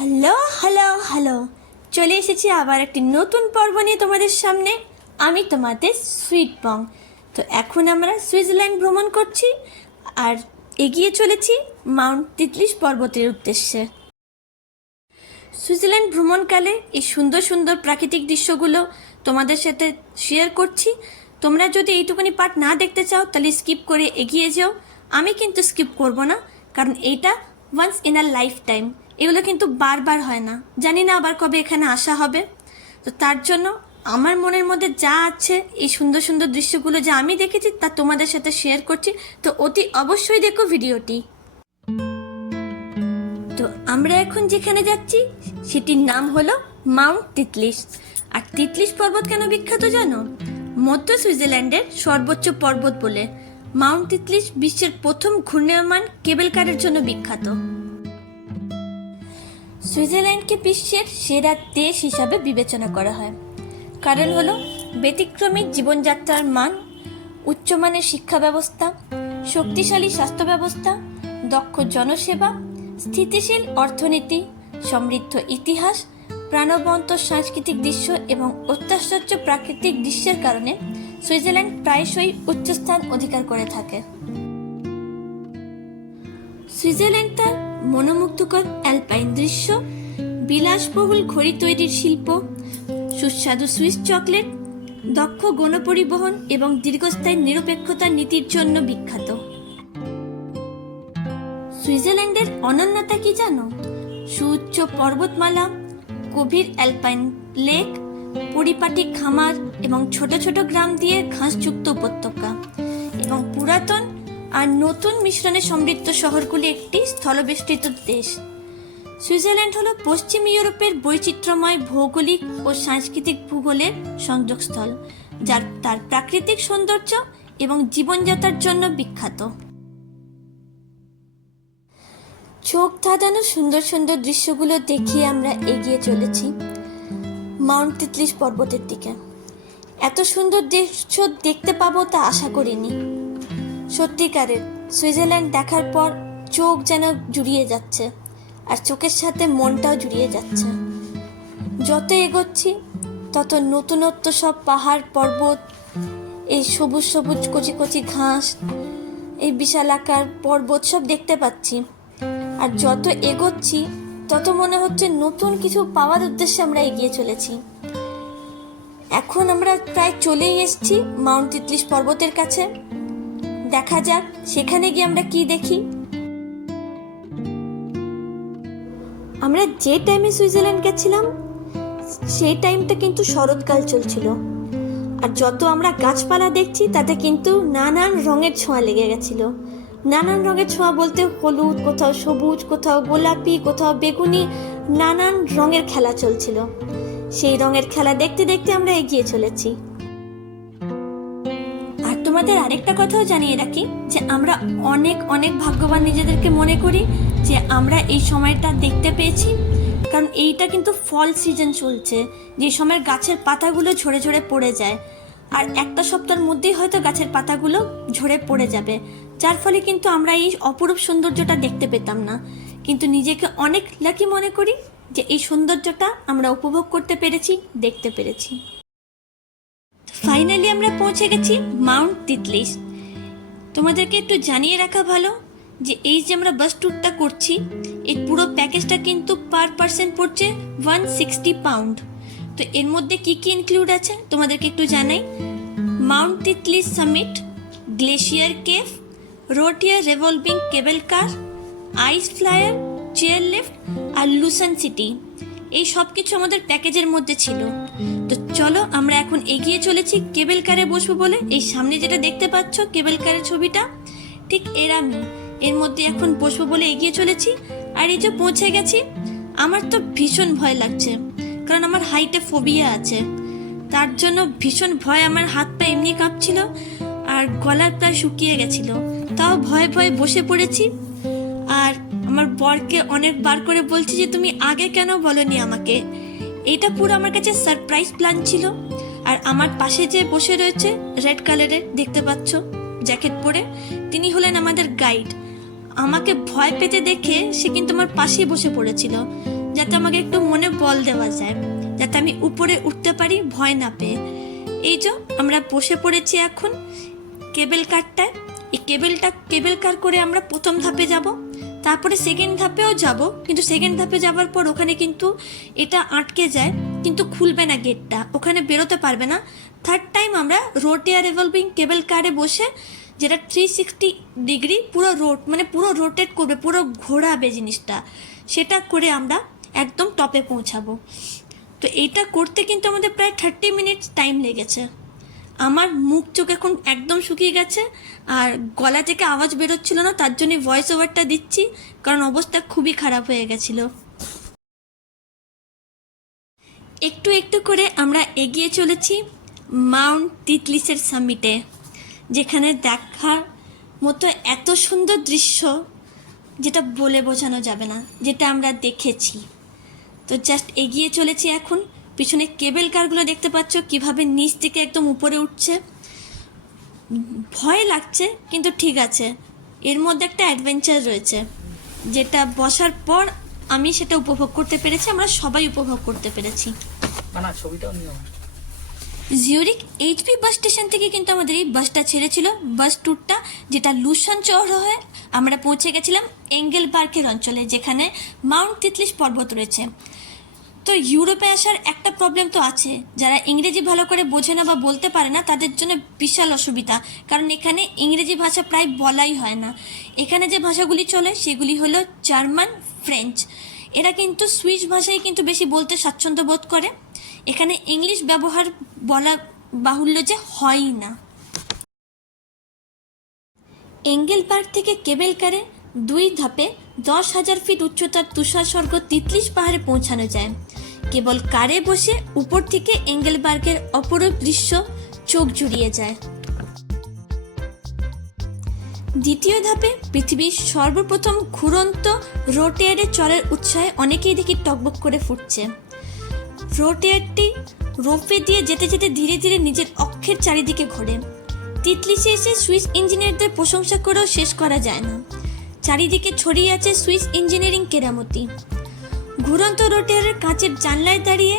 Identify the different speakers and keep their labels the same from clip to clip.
Speaker 1: Hello hello hello চলে এসেছি আবার একটি নতুন পর্ব নিয়ে তোমাদের সামনে। আমি তোমাদের সুইট পং। তো এখন আমরা সুইজারল্যান্ড ভ্রমণ করছি আর এগিয়ে চলেছি মাউন্ট তিতলিশ পর্বতের উদ্দেশ্যে। সুইজারল্যান্ড ভ্রমণকালে এই সুন্দর সুন্দর প্রাকৃতিক দৃশ্যগুলো তোমাদের সাথে শেয়ার করছি। তোমরা যদি এইটুকুনি পার্ট না দেখতে চাও, তাহলে স্কিপ করে এগিয়ে যাও। আমি কিন্তু স্কিপ করব না, কারণ এইটা once in a life time এগুলো কিন্তু বারবার হয় না। জানি না আবার কবে এখানে আসা হবে। তো তার জন্য আমার মনের মধ্যে যা আছে, এই সুন্দর সুন্দর দৃশ্যগুলো যা আমি দেখেছি, তা তোমাদের সাথে শেয়ার করছি। তো অতি অবশ্যই দেখো ভিডিওটি। তো আমরা এখন যেখানে যাচ্ছি, সেটির নাম হলো মাউন্ট তিতলিশ। আর তিতলিশ পর্বত কেন বিখ্যাত জানো? মধ্য সুইজারল্যান্ডের সর্বোচ্চ পর্বত বলে। মাউন্ট তিতলিশ বিশ্বের প্রথম ঘূর্ণায়মান কেবল কারের জন্য বিখ্যাত। সুইজারল্যান্ডকে বিশ্বের সেরা দেশ হিসাবে বিবেচনা করা হয়। কারণ হলো, ব্যতিক্রমী জীবনযাত্রার মান, উচ্চমানের শিক্ষা ব্যবস্থা শক্তিশালী স্বাস্থ্য ব্যবস্থা দক্ষ জনসেবা, স্থিতিশীল অর্থনীতি, সমৃদ্ধ ইতিহাস, প্রাণবন্ত সাংস্কৃতিক দৃশ্য এবং অত্যাশ্চর্য প্রাকৃতিক দৃশ্যের কারণে সুইজারল্যান্ড প্রায়শই উচ্চস্থান অধিকার করে থাকে। সুইজারল্যান্ড তার মনোমুগ্ধকর অ্যালপাইন দৃশ্য, বিলাসবহুল ঘড়ি তৈরির শিল্প, সুস্বাদু সুইস চকলেট, দক্ষ গণপরিবহন এবং দীর্ঘস্থায়ী নিরপেক্ষতা নীতির জন্য বিখ্যাত। সুইজারল্যান্ডের অনন্যতা কি জানো? সুউচ্চ পর্বতমালা, গভীর অ্যালপাইন লেক, পরিপাটি খামার এবং ছোট ছোট গ্রাম দিয়ে ঘাসযুক্ত উপত্যকা। আর নতুন মিশ্রণে সমৃদ্ধ শহরগুলি একটি স্থলবেষ্টিত দেশ। সুইজারল্যান্ড হলো পশ্চিম ইউরোপের বৈচিত্র্যময় ভৌগোলিক ও সাংস্কৃতিক ভূগোলের সংযোগস্থল, যার, তার প্রাকৃতিক সৌন্দর্য এবং জীবনযাত্রার জন্য বিখ্যাত। চোখ ধাঁধানো সুন্দর সুন্দর দৃশ্যগুলো দেখিয়ে আমরা এগিয়ে চলেছি মাউন্ট তিতলিশ পর্বতের দিকে। এত সুন্দর দৃশ্য দেখতে পাবো তা আশা করিনি। সত্যিকারের। সুইজারল্যান্ড দেখার পর চোখ যেন জুড়িয়ে যাচ্ছে, আর চোখের সাথে মনটাও জুড়িয়ে যাচ্ছে। যত এগোচ্ছি, তত নতুনত্ব সব পাহাড়, পর্বত, এই সবুজ সবুজ কচি কচি ঘাস, এই বিশাল আকার পর্বত সব দেখতে পাচ্ছি। আর যত এগোচ্ছি, তত মনে হচ্ছে নতুন কিছু পাওয়ার উদ্দেশ্যে আমরা এগিয়ে চলেছি। এখন আমরা প্রায় চলেই এসেছি মাউন্ট তিতলিশ পর্বতের কাছে। দেখা যাক, সেখানে গিয়ে আমরা কি দেখি? আমরা যে টাইমে সুইজারল্যান্ড গেছিলাম, সেই টাইমটা কিন্তু শরৎকাল চলছিল। আর যত আমরা গাছপালা দেখছি, তাতে কিন্তু নানান রঙের ছোঁয়া লেগে গেছিল। নানান রঙের ছোঁয়া বলতে হলুদ, কোথাও সবুজ, কোথাও গোলাপি, কোথাও বেগুনি, নানান রঙের খেলা চলছিল। সেই রঙের খেলা দেখতে দেখতে আমরা এগিয়ে চলেছি। তোমাদের আরেকটা কথাও জানিয়ে রাখি, যে আমরা অনেক অনেক ভাগ্যবান নিজেদেরকে মনে করি, যে আমরা এই সময়টা দেখতে পেয়েছি। কারণ এইটা কিন্তু ফল সিজন চলছে, যে সময় গাছের পাতাগুলো ঝরে ঝরে পড়ে যায়। আর একটা সপ্তাহের মধ্যেই হয়তো গাছের পাতাগুলো ঝরে পড়ে যাবে। যার ফলে কিন্তু আমরা এই অপরূপ সৌন্দর্যটা দেখতে পেতাম না। কিন্তু নিজেকে অনেক লাকি মনে করি, যে এই সৌন্দর্যটা আমরা উপভোগ করতে পেরেছি, দেখতে পেরেছি। ফাইনালি আমরা পৌঁছে গেছি মাউন্ট তিতলিশ তোমাদেরকে একটু জানিয়ে রাখা ভালো যে এই যে আমরা বাস ট্যুরটা করছি এই পুরো প্যাকেজটা কিন্তু পার পার্সন পড়ছে ওয়ান সিক্সটি পাউন্ড তো এর মধ্যে কি কি ইনক্লুড আছে তোমাদেরকে একটু জানাই। Mount Titlis summit glacier cave Rotair revolving cable car ice flyer chair lift আর লুসান সিটি এই সব কিছু আমাদের প্যাকেজের মধ্যে ছিল। তো চলো আমরা এখন এগিয়ে চলেছি কেবল কারে বসবো বলে। এই সামনে যেটা দেখতে পাচ্ছ কেবল কারের ছবিটা, ঠিক এর আমি এর মধ্যে এখন বসবো বলে এগিয়ে চলেছি। আর এই যে পৌঁছে গেছি, আমার তো ভীষণ ভয় লাগছে, কারণ আমার হাইটে ফোবিয়া আছে। তার জন্য ভীষণ ভয় আমার হাত পা এমনি কাঁপছিল আর গলা প্রায় শুকিয়ে গেছিল। তাও ভয়ে ভয়ে বসে পড়েছি। আর আমার বরকে অনেকবার করে বলছি যে, তুমি আগে কেন বলনি আমাকে? এটা পুরো আমার কাছে সারপ্রাইজ প্ল্যান ছিল। আর আমার পাশে যে বসে রয়েছে রেড কালারের দেখতে পাচ্ছ জ্যাকেট পরে, তিনি হলেন আমাদের গাইড আমাকে ভয় পেতে দেখে সে কিন্তু আমার পাশেই বসে পড়েছিল, যাতে আমাকে একটু মনে বল দেওয়া যায়, যাতে আমি উপরে উঠতে পারি, ভয় না পেয়ে। এই যে, আমরা বসে পড়েছি এখন কেবল কারটায় এই কেবলটা কেবল কার করে আমরা প্রথম ধাপে যাব। তারপরে সেকেন্ড ধাপেও যাব, কিন্তু সেকেন্ড ধাপে যাওয়ার পর ওখানে কিন্তু এটা আটকে যায়, কিন্তু খুলবে না গেটটা ওখানে বেরোতে পারবে না। থার্ড টাইম আমরা রোটেয়ার রিভলভিং কেবল কারে বসে, যেটা থ্রি সিক্সটি ডিগ্রি পুরো রোট মানে পুরো রোটেট করবে, পুরো ঘোরাবে জিনিসটা, সেটা করে আমরা একদম টপে পৌঁছাবো। তো এইটা করতে কিন্তু আমাদের প্রায় থার্টি মিনিটস টাইম লেগেছে। আমার মুখ চোখ এখন একদম শুকিয়ে গেছে, আর গলা থেকে আওয়াজ বেরোচ্ছিল না, তার জন্য ভয়েস ওভারটা দিচ্ছি, কারণ অবস্থা খুবই খারাপ হয়ে গেছিল। একটু একটু করে আমরা এগিয়ে চলেছি মাউন্ট তিতলিসের সামিটে, যেখানে দেখার মতো এত সুন্দর দৃশ্য যেটা বলে বোঝানো যাবে না, যেটা আমরা দেখেছি। তো জাস্ট এগিয়ে চলেছি এখন পিছনে কেবল কারগুলো দেখতে পাচ্ছ কীভাবে নিচ থেকে একদম উপরে উঠছে। ভয় লাগছে কিন্তু ঠিক আছে। এর মধ্যে একটা অ্যাডভেঞ্চার রয়েছে যেটা বসার পর আমি সেটা উপভোগ করতে পেরেছি আমরা সবাই উপভোগ করতে পেরেছি। জিওরিক এইচপি বাস স্টেশন থেকে কিন্তু আমাদের এই বাসটা ছেড়েছিল বাস ট্যুরটা যেটা লুসান চহর হয়ে আমরা পৌঁছে গেছিলাম এঙ্গেল পার্কের অঞ্চলে যেখানে মাউন্ট তিতলিশ পর্বত রয়েছে। তো ইউরোপে আসার একটা প্রবলেম তো আছে। যারা ইংরেজি ভালো করে বোঝে না বা বলতে পারে না, তাদের জন্য বিশাল অসুবিধা। কারণ এখানে ইংরেজি ভাষা প্রায় বলাই হয় না। এখানে যে ভাষাগুলি চলে, সেগুলি হলো জার্মান, ফ্রেঞ্চ। এরা কিন্তু সুইস ভাষায় কিন্তু বেশি বলতে স্বাচ্ছন্দ্য বোধ করে। এখানে ইংলিশ ব্যবহার বলা বাহুল্য যে হয়ই না। এঙ্গেল পার্ক থেকে কেবেল কারে দুই ধাপে দশ হাজার ফিট উচ্চতার তুষার স্বর্গ তিতলিশ পাহাড়ে পৌঁছানো যায়। কেবল কারে বসে উপর থেকে এঙ্গেলবার্গের অপরূপ দৃশ্য চোখ জুড়িয়ে যায়। দ্বিতীয় ধাপে পৃথিবীর সর্বপ্রথম ঘুরন্ত রোটেয়ারে চলার উৎসাহে অনেকেই দেখি টকবক করে ফুটছে। রোটেয়ারটি রোপে দিয়ে যেতে যেতে ধীরে ধীরে নিজের অক্ষের চারিদিকে ঘোরে। তিতলিশে এসে সুইস ইঞ্জিনিয়ারদের প্রশংসা করেও শেষ করা যায় না। চারিদিকে ছড়িয়ে আছে সুইস ইঞ্জিনিয়ারিং কেরামতি। ঘুরন্ত রোটেয়ারের কাঁচের জানলায় দাঁড়িয়ে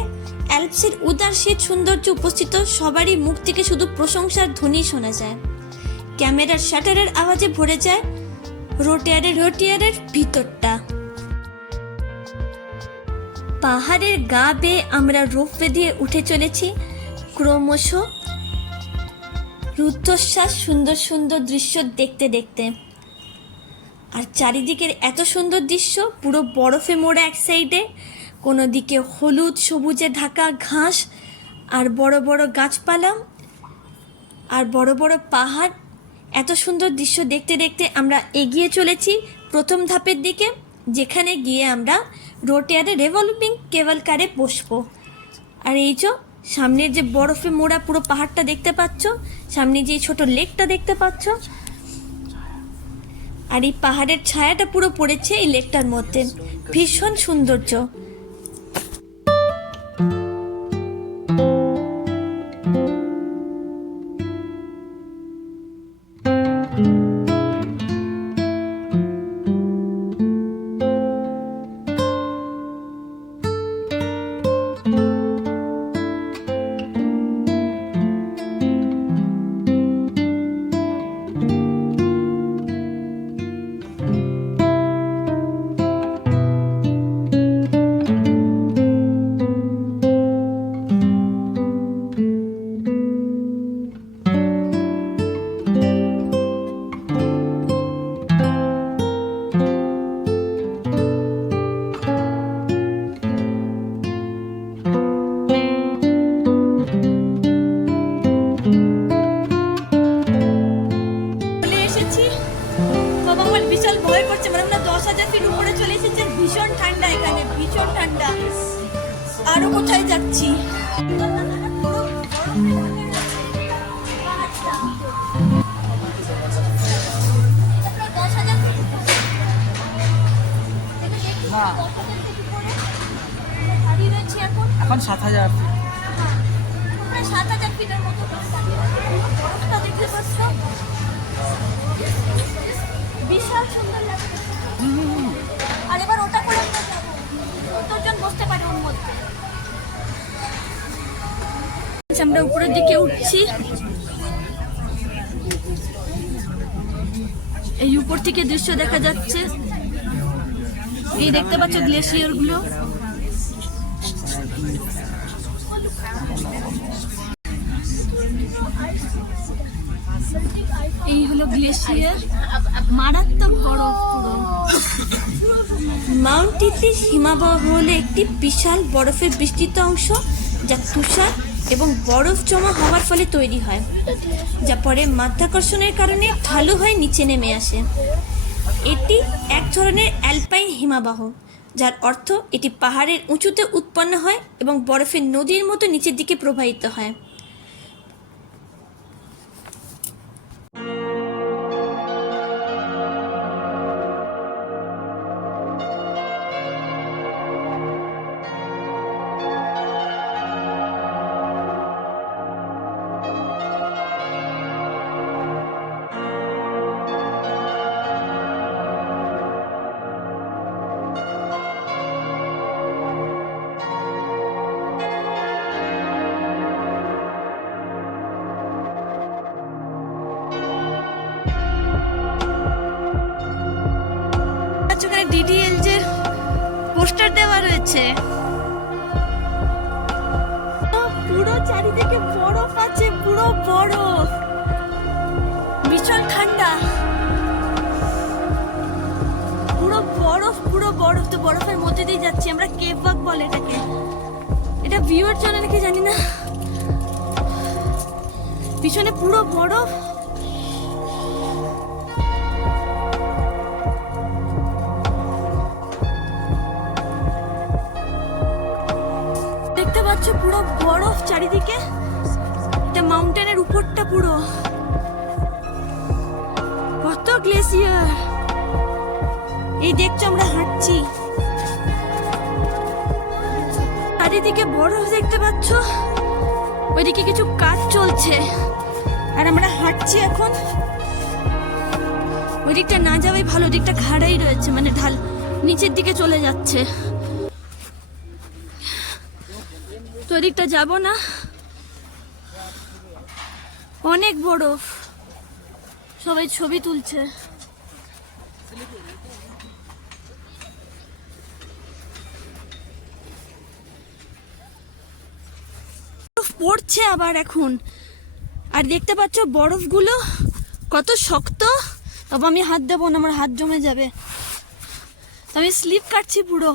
Speaker 1: অ্যালপসের উদার শীত সৌন্দর্য উপস্থিত সবারই মুখ থেকে শুধু প্রশংসার ধ্বনি শোনা যায়। ক্যামেরার শাটারের আওয়াজে ভরে যায় রোটেয়ারের রোটিয়ারের ভিতরটা। পাহাড়ের গা বেয়ে আমরা রোপওয়ে দিয়ে উঠে চলেছি। ক্রমশ রুদ্ধশ্বাস সুন্দর সুন্দর দৃশ্য দেখতে দেখতে। আর চারিদিকের এত সুন্দর দৃশ্য, পুরো বরফে মোড়া এক সাইডে কোনো দিকে হলুদ, সবুজে ঢাকা ঘাস, আর বড় বড় গাছপালা, আর বড় বড় পাহাড়। এত সুন্দর দৃশ্য দেখতে দেখতে আমরা এগিয়ে চলেছি প্রথম ধাপের দিকে, যেখানে গিয়ে আমরা রোটেয়ারে রেভলভিং কেবল কারে বসবো। আর এই যে সামনের যে বরফে মোড়া পুরো পাহাড়টা দেখতে পাচ্ছ, সামনে যে ছোট লেকটা দেখতে পাচ্ছ আর এই পাহাড়ের ছায়াটা পুরো পড়েছে এই লেকটার মধ্যে। ভীষণ সৌন্দর্য। ঠান্ডা। আরও কোথায় যাচ্ছি? এখন
Speaker 2: এখন সাত হাজার।
Speaker 1: সাত হাজার ফিটের মতো দেখতে পাচ্ছ বিশাল সুন্দর লাগছে আর এবার ওটা করে আমরা ওর মধ্যে। আমরা উপরের দিকে উঠছি। এই উপর থেকে দৃশ্য দেখা যাচ্ছে। এই দেখতে পাচ্ছ গ্লেশিয়ারগুলো? এই হলো গ্লেশিয়ার। মারাত্মক বড় পুরো। মাউন্ট টিটলিস হিমাবহ হলো একটি বিশাল বরফের বিস্তৃত অংশ, যা তুষার এবং বরফ জমা হওয়ার ফলে তৈরি হয়, যা পরে মাধ্যাকর্ষণের কারণে ঢালু হয়ে নিচে নেমে আসে। এটি এক ধরনের অ্যালপাইন হিমাবাহ যার অর্থ এটি পাহাড়ের উঁচুতে উৎপন্ন হয় এবং বরফের নদীর মতো নিচের দিকে প্রবাহিত হয়। পোস্টার দেওয়া রয়েছে। পুরো চারিদিকে বরফ আছে, পুরো বরফ। ভীষণ ঠান্ডা। পুরো বরফ পুরো বরফ। তো বরফের মধ্যে দিয়ে যাচ্ছি, আমরা ওয়াক বলে এটাকে। এটা ভিউয়ার চলে নাকি জানি না। পিছনে পুরো বরফ। পাচ্ছ পুরো বরফ চারিদিকে? এটা মাউন্টেনের উপরটা পুরো। কত গ্লেসিয়ার এই দেখছ আমরা হাঁটছি। চারিদিকে বরফ দেখতে পাচ্ছ? ওইদিকে কিছু কাজ চলছে। আর আমরা হাঁটছি এখন। ওই দিকটা না যাওয়াই ভালো দিকটা খাড়াই রয়েছে মানে ঢাল নিচের দিকে চলে যাচ্ছে। তো ওদিকটা যাব না। অনেক বরফ সবাই ছবি তুলছে। পড়ছে আবার এখন। আর দেখতে পাচ্ছ বরফগুলো কত শক্ত। তবে আমি হাত দেবো না, আমার হাত জমে যাবে। আমি স্লিপ কাটছি পুরো।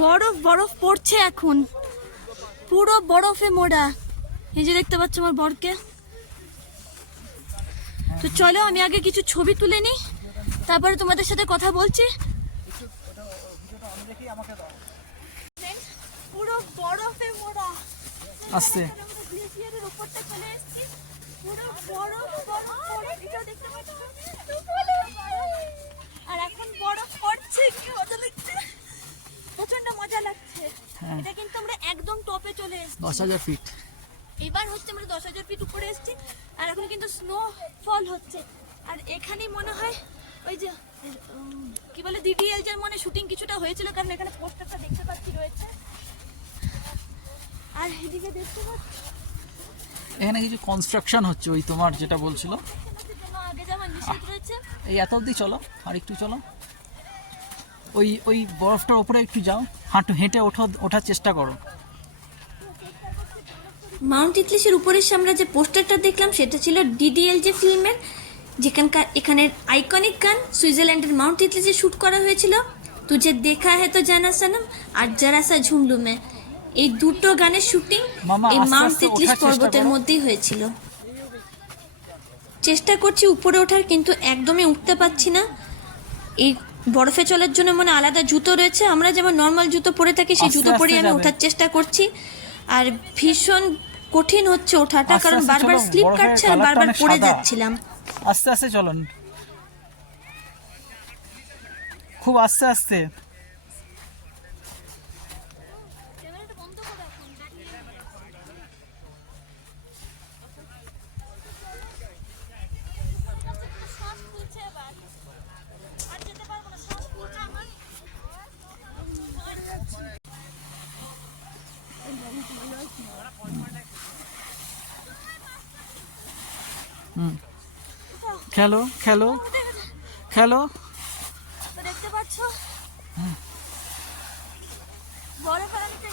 Speaker 1: বরফ বরফ পড়ছে এখন। পুরো বরফে মোড়া। এই যে দেখতে পাচ্ছ আমার বরকে। তো চলো আমি আগে কিছু ছবি তুলে নিই তারপরে তোমাদের সাথে কথা বলছি। পুরো বরফে মোড়া।
Speaker 2: আসছে।
Speaker 1: এখন আমরা গ্লেসিয়ারের উপরটা চলে এসেছি। পুরো বরফ বরফ বরফ দেখতে পাচ্ছ? আর এখন বরফ পড়ছে। কি মজা লাগছে। প্রচণ্ড মজা লাগছে।
Speaker 2: হ্যাঁ।
Speaker 1: এটা কিন্তু আমরা একদম টপে চলে এসেছি।
Speaker 2: দশ হাজার ফিট
Speaker 1: এবার হচ্ছে আমরা দশ হাজার ফিট উপরে এসেছি আর এখন কিন্তু স্নো ফল হচ্ছে। আর এখানেই মনে হয় ওই যে কি বলে ডিডিএল যার মনে শুটিং কিছুটা হয়েছিল কারণ এখানে পোস্টারটা দেখতে পাচ্ছি রয়েছে। আর এদিকে দেখতে পাচ্ছি?
Speaker 2: এখানে কিছু কনস্ট্রাকশন হচ্ছে ওই তোমার যেটা বলছিল। এই এত অবধি চলো আর একটু চলো। ওই ওই বরফটার ওপরে একটু যাও। হাঁটু হেঁটে ওঠো ওঠার চেষ্টা করো।
Speaker 1: মাউন্ট ইতলিশের উপরে আমরা যে পোস্টারটা দেখলাম সেটা ছিল ডিডিএল যে ফিল্মের যেখানকার এখানের আইকনিক গান সুইজারল্যান্ডের মাউন্ট ইতলিশে শ্যুট করা হয়েছিল। তুঝে দেখা হে তো জানা সনম আর যারা সা ঝুমলুমে এই দুটো গানের শুটিং এই মাউন্ট
Speaker 2: চেষ্টা
Speaker 1: পর্বতের মধ্যেই হয়েছিল। চেষ্টা করছি উপরে ওঠার কিন্তু একদমই উঠতে পারছি না। এই বরফে চলার জন্য মানে আলাদা জুতো রয়েছে। আমরা যেমন নর্মাল জুতো পরে থাকি সেই জুতো পরে আমি ওঠার চেষ্টা করছি। আর ভীষণ কঠিন হচ্ছে ওঠাটা কারণ বারবার স্লিপ কাটছে আর বারবার পড়ে যাচ্ছিলাম।
Speaker 2: আস্তে আস্তে চলুন। খুব আস্তে আস্তে। হুম খেলো খেলো। খেলো
Speaker 1: দেখতে পাচ্ছ?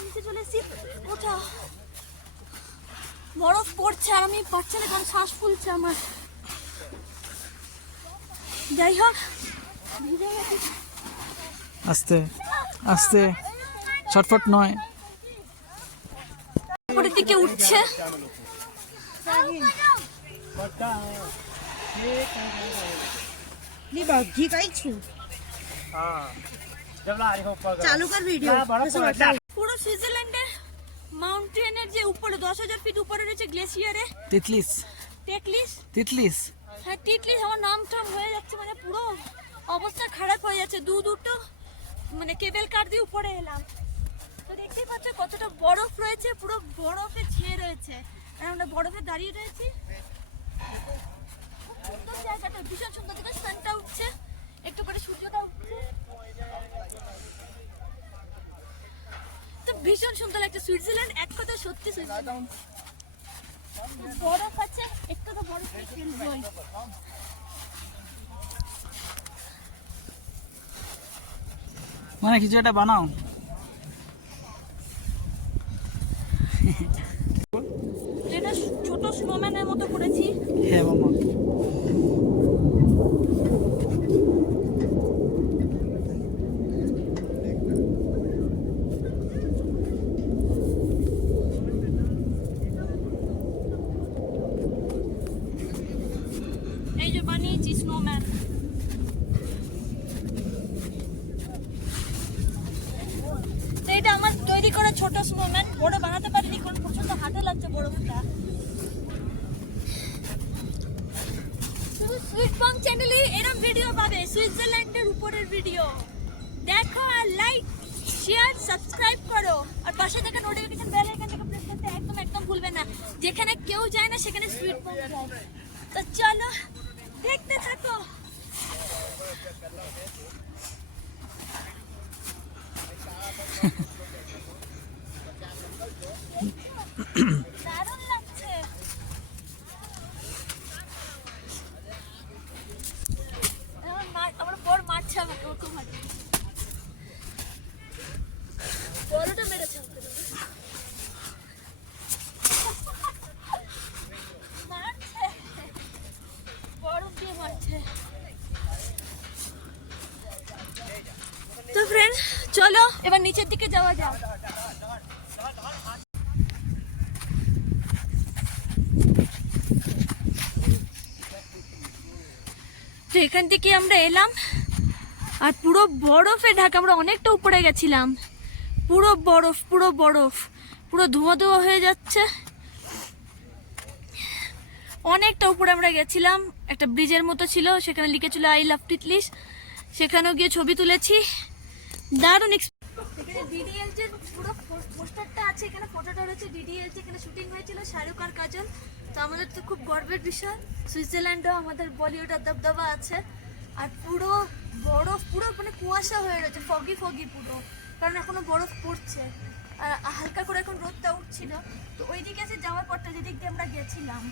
Speaker 1: নিচে চলে এসেছি। ওঠা। বরফ পড়ছে আর আমি পারছি না কারণ শ্বাস ফুলছে আমার। যাই হোক
Speaker 2: আস্তে আস্তে ছটফট নয়।
Speaker 1: উপরের দিকে উঠছে।
Speaker 3: ની બધી કઈ છું હા ચાલુ કર વિડિયો
Speaker 1: পুরো সুইজারল্যান্ডের মাউন্টেনের যে উপরে দশ হাজার ফিট উপরে রয়েছে গ্লেসিয়ারে
Speaker 2: তিতলিস
Speaker 1: টেকলিস
Speaker 2: তিতলিস
Speaker 1: হ্যাঁ তিতলিস আমার নাম টাম হয়ে যাচ্ছে মানে পুরো অবস্থা খারাপ হয়ে যাচ্ছে দু দুটো মানে কেবেল কার দিয়ে উপরে এলাম তো দেখতেই পাচ্ছ কতটা বরফ রয়েছে পুরো বরফে ছেয়ে রয়েছে আর আমরা বরফে দাঁড়িয়ে রয়েছি ভীষণ সুন্দর। একটু তো ভীষণ সুন্দর লাগছে। সুইজারল্যান্ড, এক কথা সত্যি বরফ আছে, একটু বরফ
Speaker 2: মানে কিছু একটা বানাও
Speaker 1: এটা ছোট স্নোম্যানের মতো করেছি
Speaker 2: হ্যাঁ মামা
Speaker 1: এই যে বানিয়েছি স্নোম্যান এটা আমার তৈরি করা ছোট স্নোম্যান বড় বানাতে পারিনি, কারণ প্রচণ্ড হাতে লাগছে বড়টা শুধু সুইট বং চ্যানেলে এরকম ভিডিও পাবে, সুইজারল্যান্ডের উপরের ভিডিও দেখো আর লাইক শেয়ার সাবস্ক্রাইব করো। আর পাশে থেকে নোটিফিকেশন বেল থেকে প্রেস করতে একদম একদম ভুলবে না। যেখানে কেউ যায় না, সেখানে সুইট বং যায়। তো চলো, দেখতে থাকো। দারুণ লাগছে আমার মা- আমার বর মারছে আমাকে ওকে মারছে বড়টা মেরেছে আমাকে। মারছে বরফ দিয়ে মারছে তো ফ্রেন্ড চলো এবার নিচের দিকে যাওয়া যাক তো এখান থেকে আমরা এলাম আর পুরো বরফে ঢাকা, আমরা অনেকটা উপরে গেছিলাম। পুরো বরফ পুরো বরফ, পুরো ধোঁয়া ধোঁয়া হয়ে যাচ্ছে। অনেকটা উপরে আমরা গেছিলাম, একটা ব্রিজের মতো ছিল, সেখানে লিখেছিল আই লাভ টিটলিস সেখানেও গিয়ে ছবি তুলেছি। দারুণ এখানে পুরো পোস্টারটা আছে, এখানে ফটোটা রয়েছে। ডিডিএল যে এখানে শুটিং হয়েছিল, শাহরুখ আর কাজল। তো আমাদের তো খুব গর্বের বিষয়। সুইজারল্যান্ডও আমাদের বলিউড আর দবদবা আছে। আর পুরো বরফ, পুরো মানে কুয়াশা হয়ে রয়েছে ফগি ফগি পুরো। কারণ এখনও বরফ পড়ছে। আর হালকা করে এখন রোদটা উঠছিল। তো ওই দিকে এসে যাওয়ার পরটা যেদিক দিয়ে আমরা গেছিলাম।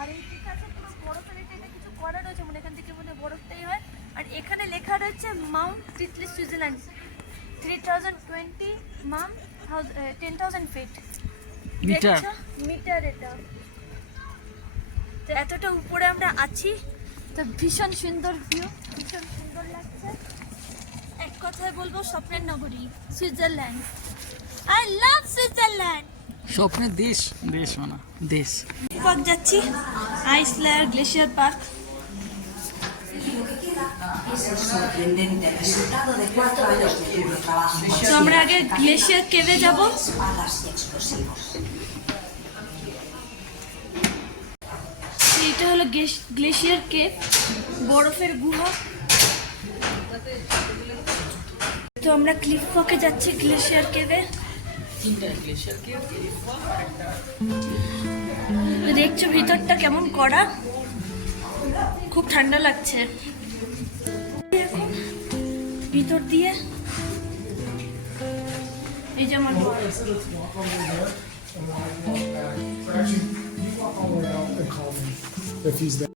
Speaker 1: আর এই দিকে আছে পুরো বরফের এটা কিছু করা রয়েছে মানে এখান থেকে মনে বরফটাই হয়। আর এখানে লেখা রয়েছে mount Titlis Switzerland. Three thousand twenty mount ten thousand feet
Speaker 2: metre.
Speaker 1: Metre এটা। তো এতটা উপরে আমরা আছি তো ভীষণ সুন্দর ভিউ ভীষণ সুন্দর লাগছে। এক কথায় বলব স্বপ্নের নগরী সুইজারল্যান্ড। I love Switzerland.
Speaker 2: স্বপ্নের দেশ। দেশ মানা। দেশ।
Speaker 1: পার্ক যাচ্ছি আইসলার glacier park.
Speaker 4: Sorprendente resultado de cuatro años de duro trabajo.
Speaker 1: তো আমরা আগে গ্লেশিয়ার কেভে যাব
Speaker 4: espadas y explosivos.
Speaker 1: এইটা হলো গ্লেশিয়ার কেভ বরফের গুহা তো আমরা ক্লিফ পকে যাচ্ছি গ্লেশিয়ার কেভে দেখছ ভিতরটা কেমন করা খুব ঠান্ডা লাগছে এখন ভিতর দিয়ে এই যে আমার বর।
Speaker 5: Instead of walk all the way there and then walk back, or actually, you walk all the way out and call me if he's there.